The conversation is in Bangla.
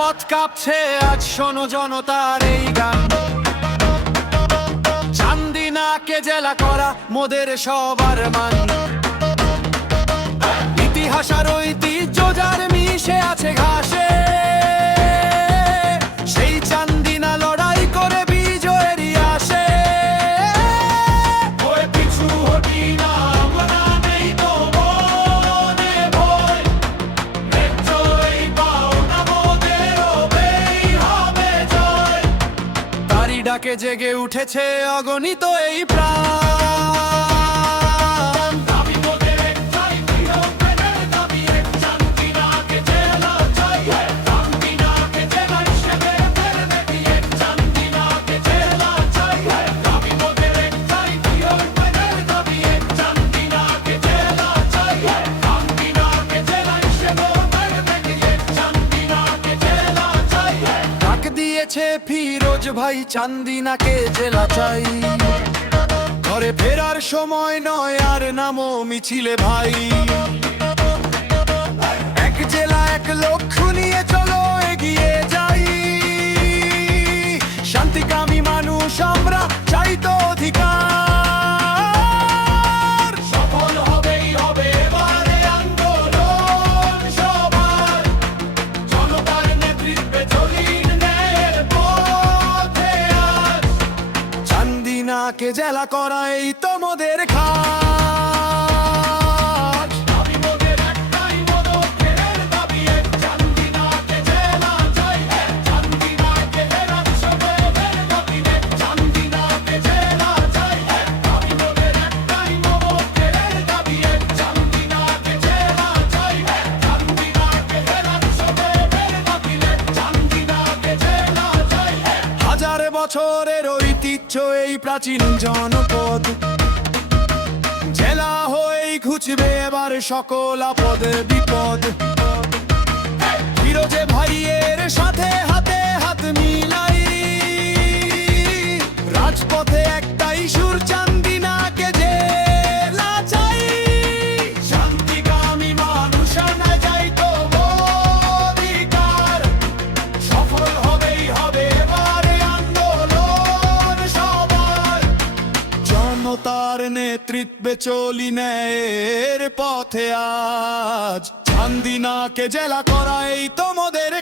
রাজপথ কাঁপছে আজ, শোনো জনতার এই গান। চান্দিনাকে জেলা করা মোদের সবার মান। ইতিহাস আর ঐতিহ্য যার মিশে আছে ঘাসে, সেই চান্দিনা লড়াই করে বিজয়েরই আসে। ওই পিছু হটি না আমরা, নেই তো মনে ভয়। ন্যায্যই পাও না মোদের, হবেই হবে জয়। তারি ডাকে জেগে উঠেছে অগণিত এই প্রাণ। দাবি মোদের একটাই, প্রিয়জনের দাবি এক, চান্দিনাকে জেলা চাই। চান্দিনাকে জেলা হিসেবে ফেরবে কি এক, চান্দিনাকে জেলা চাই। দাবি মোদের একটাই, প্রিয়জনের দাবি এক, চান্দিনাকে জেলা চাই। চান্দিনাকে জেলা হিসেবে ফেরবে কি এক, চান্দিনাকে জেলা চাই। ডাক দিয়েছে ফিরোজ ভাই, চান্দিনাকে জেলা চাই। ঘরে ফেরার সময় নয় আর নামো মিছিলে ভাই। এক জেলা এক লক্ষ্য নিয়ে চলো এগিয়ে যাই। শান্তিকামী মানুষ আমরা, চাই তো অধিকার। সফল হবেই হবে এবারে আন্দোলন সবার। জনতার নেতৃত্বে চলি ন্যায়ের পথে আজ। চান্দিনাকে জেলা করা এই তো মোদের কাজ। দাবি মোদের একটাই, মোদের দাবি এক, চান্দিনাকে জেলা চাই। চান্দিনাকে জেলা হিসেবে দাবি এক, চান্দিনাকে জেলা চাই। দাবি মোদের একটাই, মোদের দাবি এক, চান্দিনাকে জেলা চাই। চান্দিনাকে জেলা হিসেবে দাবি এক, চান্দিনাকে জেলা চাই। হাজার বছরের ঐতিহ্য এই প্রাচীন জনপদ, জেলা হয়েই ঘুচবে এবার সকল আপদ বিপদ। ফিরোজে ভাইয়ের সাথে হাতে হাত মিলাই, রাজপথে একটাই সুর, চান্দিনাকে জেলা চাই। শান্তিকামী মানুষ না যাই তো অধিকার। সফল হবেই হবে এবারে আন্দোলন সবার। জনতার নেতৃত্বে চলি ন্যায়ের পথে আজ। চান্দিনাকে জেলা করা এই তো মোদের